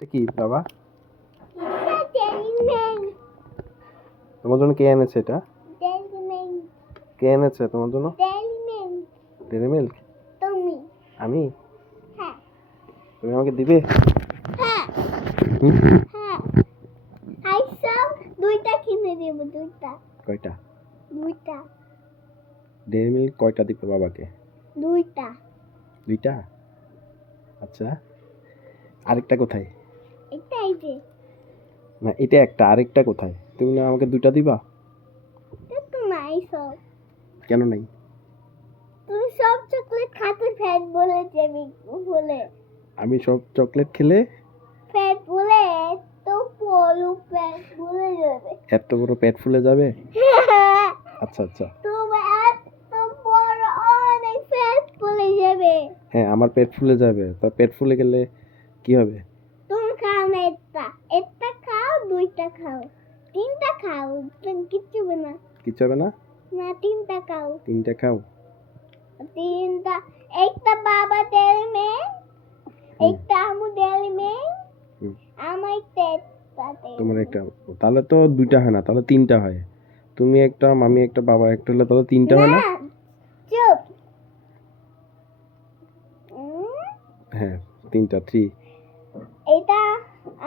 এটা কি বাবা? তোমার জন্য কে এনেছে এটা? কে এনেছে তোমার জন্য? Dairy milk. তুমি। আমি? হ্যাঁ। তুমি আমাকে দিবে? হ্যাঁ। হুম? হ্যাঁ। আইসা দুইটা কিনে দেব, দুইটা। কয়টা? দুইটা। ডেইরি মিল্ক কয়টা দিবে বাবাকে? দুইটা। দুইটা? আচ্ছা, আরেকটা কোথায়? এটাই যে। না, এটা একটা, আরেকটা কোথায়? তুমি না আমাকে দুইটা দিবা? এটা তো নাই সব। কেন নাই? তুমি সব চকলেট খাতে ফ্যাট বলে যাবি বলে। আমি সব চকলেট খেলে ফ্যাট বলে তো বড় ফ্যাট বলে যাবে। এত বড় পেট ফুলে যাবে? আচ্ছা আচ্ছা। তুমি এত বড় অনেক ফ্যাট বলে যাবে। হ্যাঁ, আমার পেট ফুলে যাবে। তা পেট ফুলে গেলে কি হবে? তুমি খাও না একটা, একটা খাও, দুইটা খাও, তিনটা খাও, কিচ্ছু হবে না। কিচ্ছু হবে না? না, তিনটা খাও। তিনটা খাও? তিনটা, একটা বাবা ডেয়ারি মিল্ক, একটা আমু ডেয়ারি মিল্ক, আমার একটা তোমার একটা, তাহলে তো দুইটা হয় না, তাহলে তিনটা হয়। তুমি একটা, মামি একটা, বাবা একটা হলে তাহলে তিনটা হয় না? চুপ। হ্যাঁ, তিনটা, থ্রি। এটা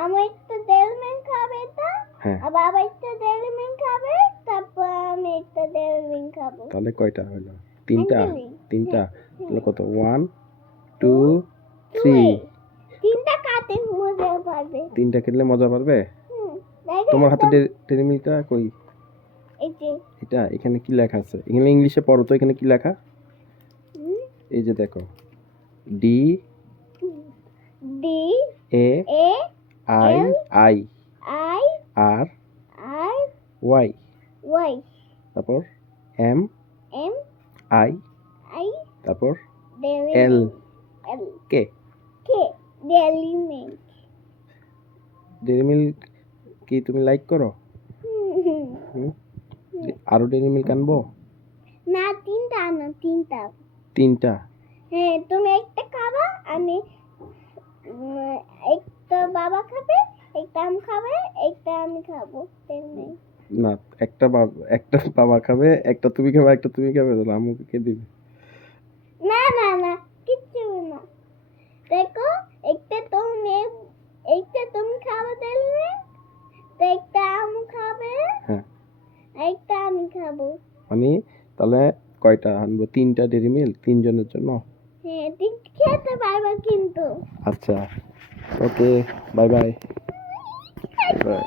আমার একটা ডেয়ারি মিল্ক খাবে, এটা হ্যাঁ, আর বাবা একটা ডেয়ারি মিল্ক খাবে, তারপর আমি একটা ডেয়ারি মিল্ক খাবো। তাহলে কয়টা হলো? তিনটা। Actually, তিনটা হ্যাঁ। তাহলে কত? 1 2 3। তিনটা কাটে মজা পাবে। তিনটা খেললে মজা পারবে? দেখো তোমার হাতে ডেইরি মিল্কটা কই? এই যে। এটা এখানে কি লেখা আছে? এখানে ইংলিশে পড়ো তো, এখানে কি লেখা? এই যে দেখো, D D A A I I I R R Y, Y, তারপর এম এম আই, আই, তারপর dairy L L K. K dairy milk. Dairy milk কি তুমি লাইক করো? হুম? আরো ডেইরি মিল্ক আনবো? না, তিনটা না, তিনটা। তিনটা? হ্যাঁ, তুমি একটা খাবা, আমি একটা বাবা খাবে, একটা আম খাবে, একটা আমি খাবো। না, একটা বাবা খাবে, একটা তুমি খাবে, একটা তুমি খাবে, তাহলে আম্মুকে কে দিবে? না না না, কিচ্ছু না। দেখো, একটা তুমি খাবে দিলে, একটা আমি খাবে, হ্যাঁ, একটা আমি খাবো। মানে তাহলে কয়টা আনবো? তিনটা ডেইরি মিল্ক তিনজনের জন্য? হ্যাঁ, ঠিক খেতে পারবে কিন্তু। আচ্ছা, ওকে, বাই বাই। বাই।